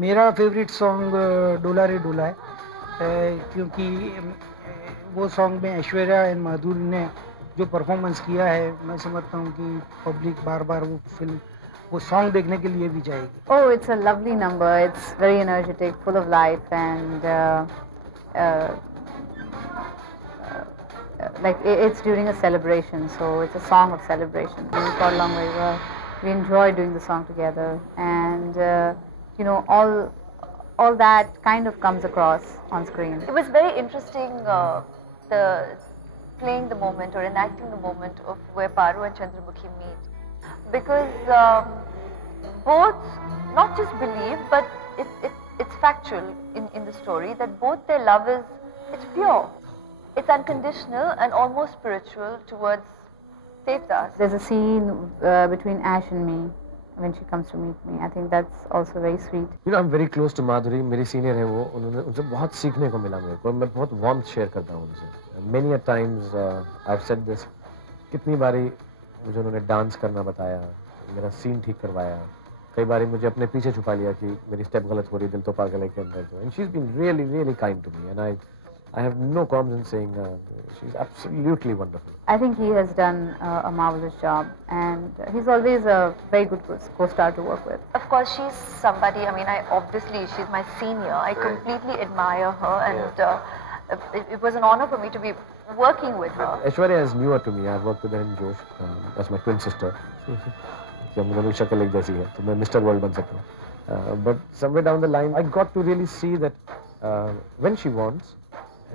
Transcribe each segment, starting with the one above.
मेरा favourite song डोला रे डोला है, क्योंकि वो सॉन्ग में ऐश्वर्या एंड माधुरी ने जो परफॉर्मेंस किया है, मैं समझता हूँ कि पब्लिक बार बार वो सॉन्ग देखने के लिए भी जाएगी. Oh, it's a lovely number. It's very energetic, full of life, and uh, like it's during a celebration, so it's a song of celebration. We got along very well. We enjoyed doing the song together, and you know, all that kind of comes across on screen. It was very interesting, the playing the moment or enacting the moment of where Paru and Chandramukhi meet, because both not just believe, but it's factual in the story that both their love it's pure, it's unconditional and almost spiritual towards Devdas. There's a scene between Ash and me when she comes to meet me. I think that's also very sweet. You know, I'm very close to Madhuri. मेरी senior है वो, उन्होंने उनसे बहुत सीखने को मिला मेरे को. मैं बहुत warmth share करता हूँ उनसे. Many a times I've said this. कितनी बारी मुझे उन्होंने डांस करना बताया, मेरा सीन ठीक करवाया. कई बारी मुझे अपने पीछे छुपा लिया कि मेरी स्टेप गलत हो रही है, दिल तो पागल है के अंदर तो. And she's been really, really kind to me, and I have no qualms in saying she's absolutely wonderful. I think he has done a marvelous job, and he's always a very good co-star to work with. Of course, she's somebody, I mean, obviously she's my senior. I completely admire her, and it was an honor for me to be working with her. Aishwarya is newer to me. I've worked with her in Josh. That's my twin sister. हम दोनों की शक्ल एक जैसी है, तो मैं Mr. World बन सकता हूँ. But somewhere down the line, I got to really see that when she wants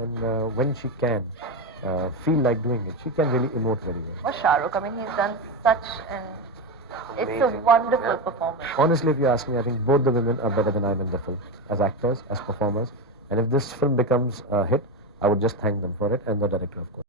and when she can feel like doing it, she can really emote very well. Or Shah Rukh, I mean, he's done such it's a wonderful performance. Honestly, if you ask me, I think both the women are better than I am in the film, as actors, as performers. And if this film becomes a hit, I would just thank them for it, and the director, of course.